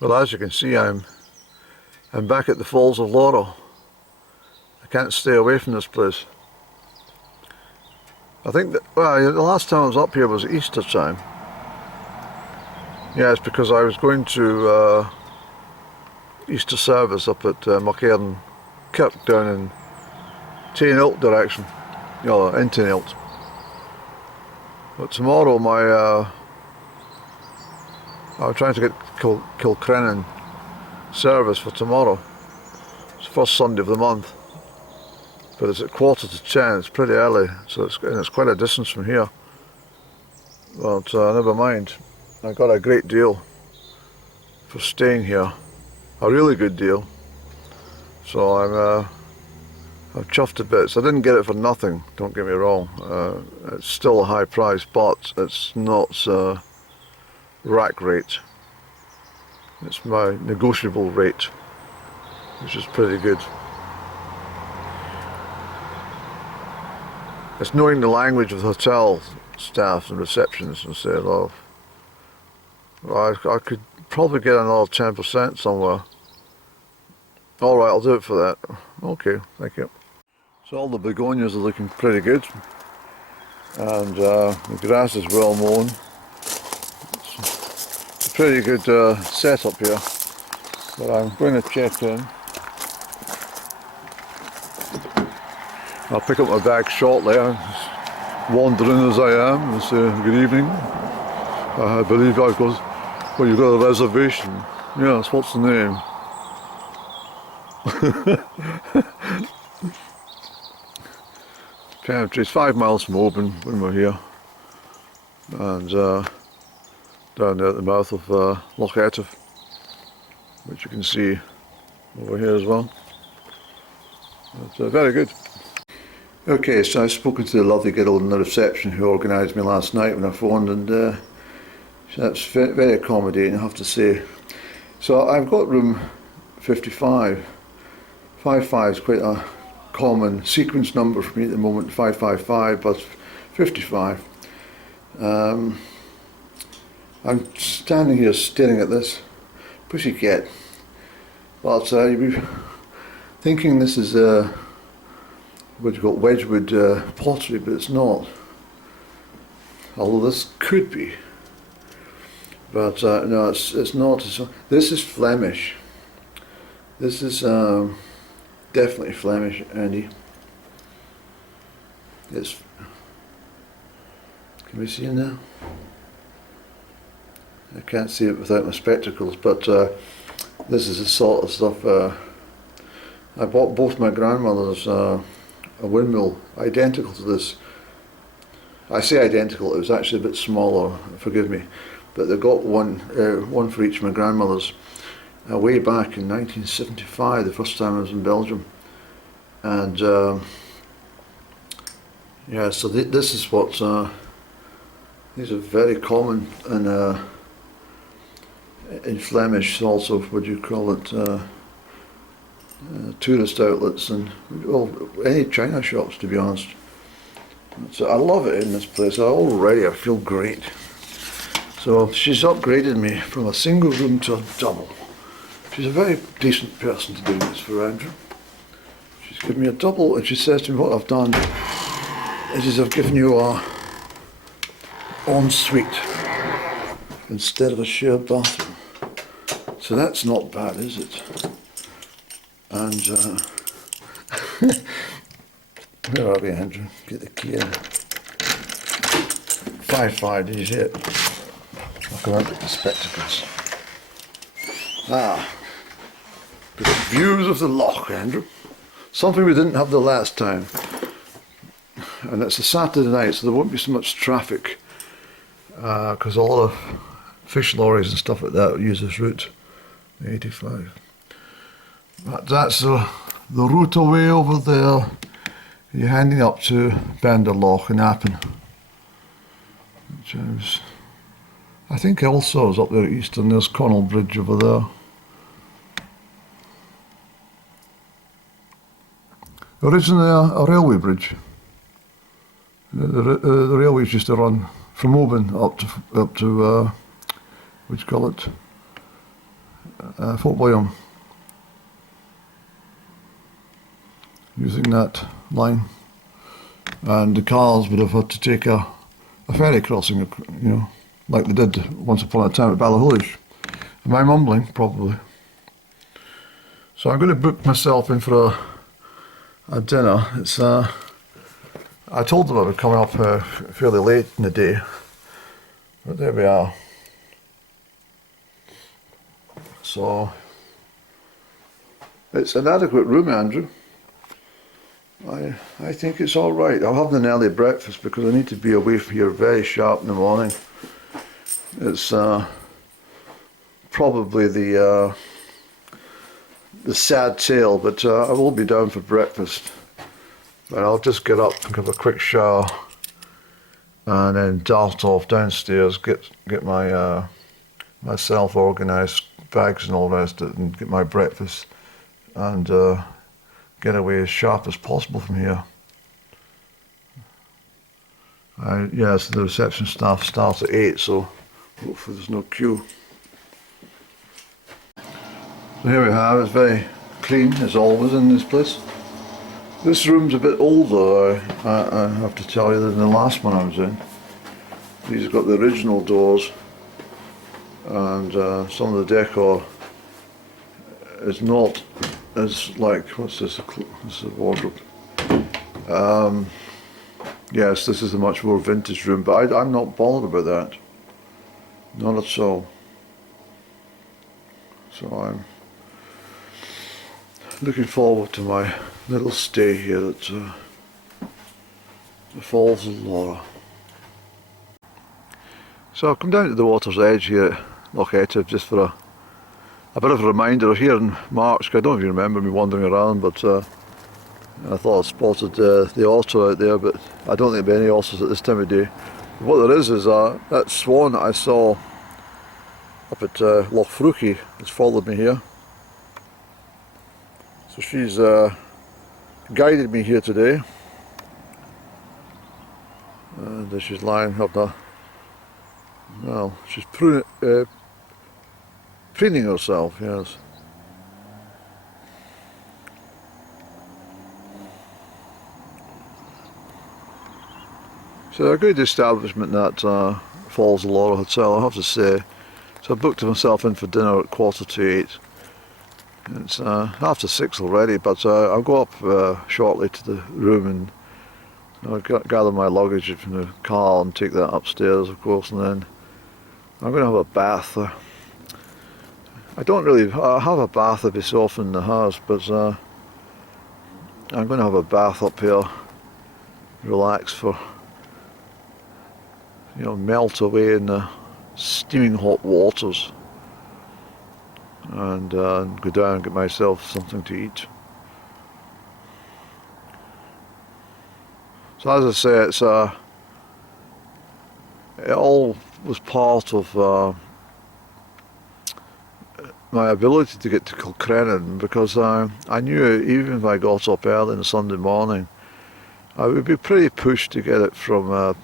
Well, as you can see, I'm back at the Falls of Lora. I can't stay away from this place. I think that, well, the last time I was up here was Easter time. Yeah, it's because I was going to Easter service up at Muckern Kirk down in Tainilt direction, you know, in Tainilt. But tomorrow I'm trying to get Kilcrennan service for tomorrow. It's the first Sunday of the month, but it's at 10:15. It's pretty early, so it's quite a distance from here. But never mind. I got a great deal for staying here, a really good deal. So I'm chuffed to bits. I didn't get it for nothing. Don't get me wrong. It's still a high price, but it's not rack rate. It's my negotiable rate, which is pretty good. It's knowing the language of the hotel staff and receptionists instead of. Well, I could probably get another 10% somewhere. Alright, I'll do it for that. Okay, thank you. So all the begonias are looking pretty good. And the grass is well mown. It's a pretty good setup here. But I'm going to check in. I'll pick up my bag shortly. I'm wandering as I am and say good evening. I believe I've got, well, you've got a reservation. Yes, what's the name? It's 5 miles from Oban when we're here, and down there at the mouth of Loch Etive, which you can see over here as well. It's very good. Okay, so I've spoken to the lovely girl in the reception who organised me last night when I phoned, and that's very accommodating, I have to say. So I've got room 55. 55 is quite a common sequence number for me at the moment, 555, but 55. I'm standing here staring at this pussycat, but you'd be thinking this is what you call Wedgwood pottery, but it's not. Although this could be, but no, it's not. This is Flemish. This is definitely Flemish, Andy. It's. Can we see it now? I can't see it without my spectacles, but this is the sort of stuff. I bought both my grandmothers a windmill identical to this. I say identical, it was actually a bit smaller, forgive me, but they got one for each of my grandmothers way back in 1975, the first time I was in Belgium. And yeah, so this is what, these are very common in Flemish, also, what do you call it, tourist outlets and, well, any China shops, to be honest. So I love it in this place. Already I feel great. So she's upgraded me from a single room to a double. She's a very decent person to do this for, Andrew. She's given me a double, and she says to me, what I've done is I've given you a ensuite instead of a shared bathroom. So that's not bad, is it? And where are we, Andrew? Get the key in. 5-5, did you see it? I'll come out with the spectacles. Ah, we've got views of the loch, Andrew. Something we didn't have the last time. And it's a Saturday night, so there won't be so much traffic, because a lot of fish lorries and stuff like that use this route, the 85. But that's the route away over there. You're heading up to Benderloch in Appen, which is, I think also is up there east, and there's Connel Bridge over there. Originally a railway bridge. The railways used to run from Oban up to what do you call it? Fort William using that line, and the cars would have had to take a ferry crossing, you know, like they did once upon a time at Ballahullish. Am I mumbling? Probably. So I'm going to book myself in for a dinner. It's I told them I would come up fairly late in the day, but there we are. So it's an adequate room, Andrew. I think it's all right. I'll have an early breakfast because I need to be away from here very sharp in the morning. It's probably the sad tale, but I will be down for breakfast. And I'll just get up and have a quick shower, and then dart off downstairs, get my myself organised, bags and all the rest of it, and get my breakfast, and get away as sharp as possible from here. Yes, the reception staff starts at 8, so hopefully there's no queue. So here we have, it's very clean as always in this place. This room's a bit older, I have to tell you, than the last one I was in. These have got the original doors, and some of the decor is not as like, what's this? This is a wardrobe. Yes, this is a much more vintage room, but I'm not bothered about that. Not at all. So I'm looking forward to my little stay here at the Falls of Lora. So I've come down to the water's edge here at Loch Etive just for a bit of a reminder. Here in March, I don't even remember me wandering around, but I thought I spotted the otter out there, but I don't think there'll be any otters at this time of day. What there is that swan that I saw up at Loch Fruchi has followed me here. So she's guided me here today, and she's lying up there. Well, she's preening herself, yes. So a good establishment, that Falls of Lora Hotel, I have to say. So I booked myself in for dinner at 8:15. It's 6:30 already, but I'll go up shortly to the room and I'll gather my luggage from the car and take that upstairs, of course, and then I'm going to have a bath. I don't really have a bath every so often in the house, but I'm going to have a bath up here, relax for, you know, melt away in the steaming hot waters, and go down and get myself something to eat. So as I say, it's it all was part of my ability to get to Kilcrennan, because I knew even if I got up early on a Sunday morning, I would be pretty pushed to get it from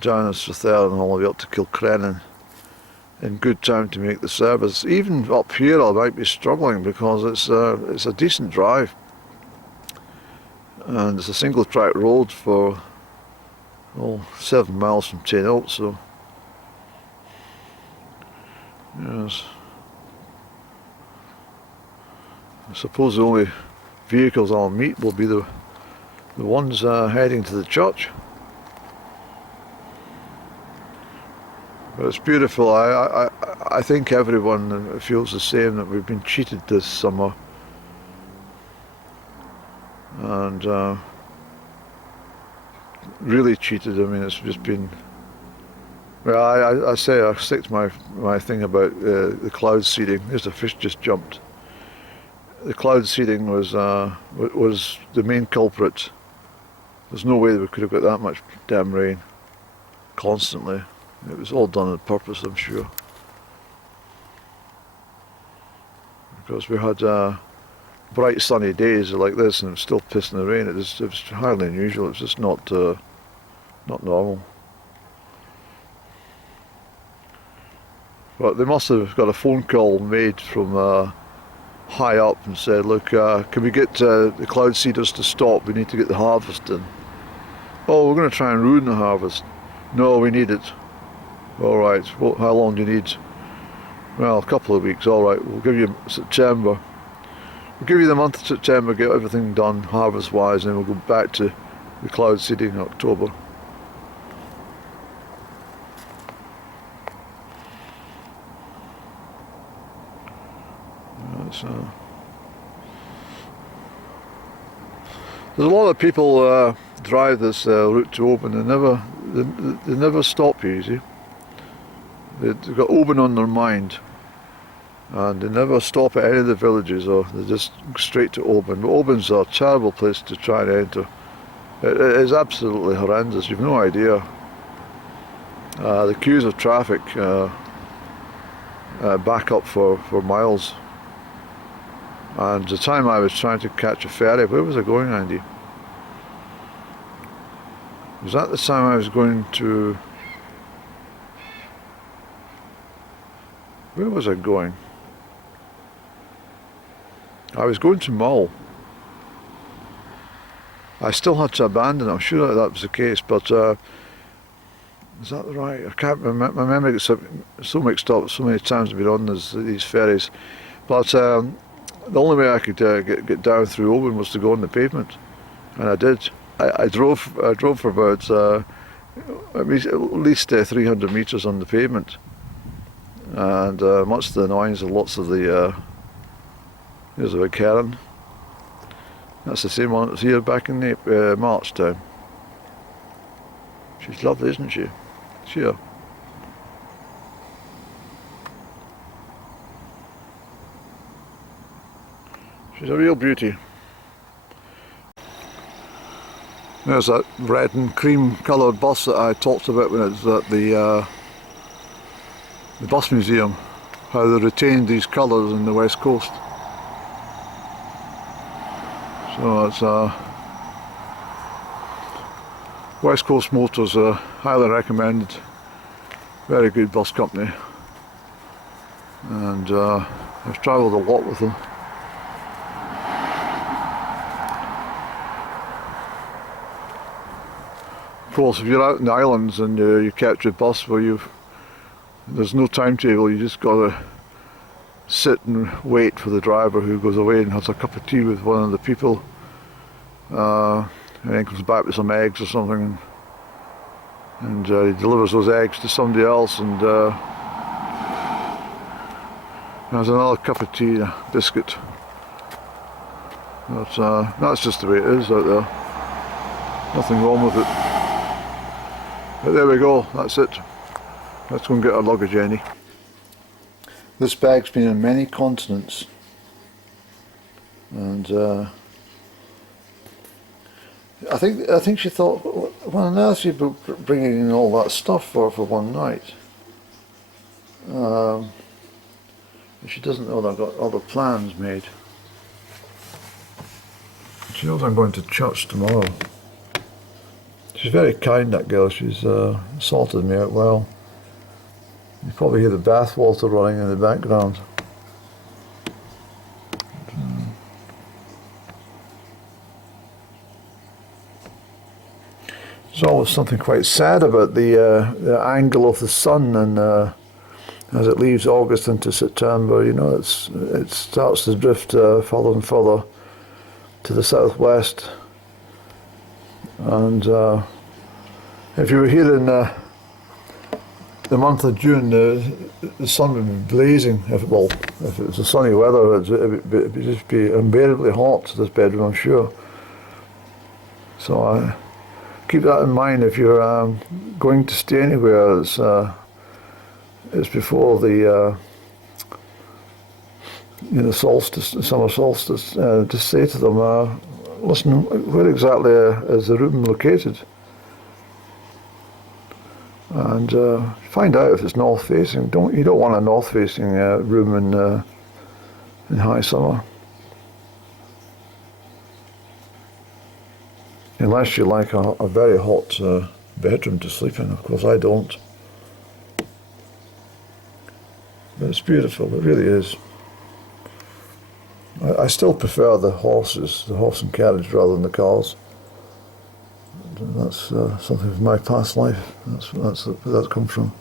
down in Strathearn all the way up to Kilcrennan in good time to make the service. Even up here I might be struggling because it's a decent drive, and it's a single track road for 7 miles from Tainout, so yes. I suppose the only vehicles I'll meet will be the ones heading to the church. But it's beautiful. I think everyone feels the same, that we've been cheated this summer, and really cheated. I mean, it's just been. Well, I say I stick to my thing about the cloud seeding. There's a fish just jumped. The cloud seeding was the main culprit. There's no way that we could have got that much damn rain constantly. It was all done on purpose, I'm sure. Because we had bright sunny days like this and it was still pissing the rain. It was hardly unusual. It was just not normal. But they must have got a phone call made from high up and said, look, can we get the cloud seeders to stop? We need to get the harvest in. Oh, we're going to try and ruin the harvest. No, we need it. All right, well, how long do you need? Well, a couple of weeks. All right, we'll give you September. We'll give you the month of September, get everything done harvest-wise, and then we'll go back to the cloud seeding in October. There's a lot of people drive this route to Oban. They never stop you see. They've got Oban on their mind, and they never stop at any of the villages, or they just go straight to Oban. But Oban's a terrible place to try and enter. It is absolutely horrendous. You've no idea. The queues of traffic back up for miles. And the time I was trying to catch a ferry, where was I going, Andy? Was that the time I was going to... Where was I going? I was going to Mull. I still had to abandon it. I'm sure that was the case, but is that right? I can't remember. My memory gets so mixed up. So many times I've been on these ferries, but the only way I could get down through Oban was to go on the pavement, and I did. I drove for about at least 300 metres on the pavement, and much to the annoyance of lots of the here's a big heron. That's the same one that's here back in March time. She's lovely, isn't she? Sure. She's a real beauty. There's that red and cream coloured bus that I talked about when it was at the bus museum, how they retained these colours in the West Coast. So it's West Coast Motors, highly recommended, very good bus company, and I've travelled a lot with them. Of course, if you're out in the islands and you catch a bus where there's no timetable, you just got to sit and wait for the driver who goes away and has a cup of tea with one of the people, and then comes back with some eggs or something, and he delivers those eggs to somebody else, and has another cup of tea and a biscuit. That's just the way it is out there. Nothing wrong with it. But there we go, that's it. Let's go and get our luggage, Jenny. This bag's been on many continents, and I think she thought, what on earth are you bringing in all that stuff for one night? She doesn't know that I've got other plans made. She knows I'm going to church tomorrow. She's very kind, that girl. She's sorted me out well. You probably hear the bath water running in the background. There's always something quite sad about the angle of the sun, and as it leaves August into September, you know, it starts to drift further and further to the southwest. And if you were here in the month of June, the sun would be blazing. If it was a sunny weather, it'd just be unbearably hot, this bedroom, I'm sure. So keep that in mind if you're going to stay anywhere. It's before the solstice, the summer solstice. Just say to them, listen, where exactly is the room located? And find out if it's north facing. You don't want a north facing room in high summer, unless you like a very hot bedroom to sleep in. Of course, I don't. But it's beautiful, it really is. I still prefer the horse and carriage rather than the cars. That's something from my past life. That's where that comes from.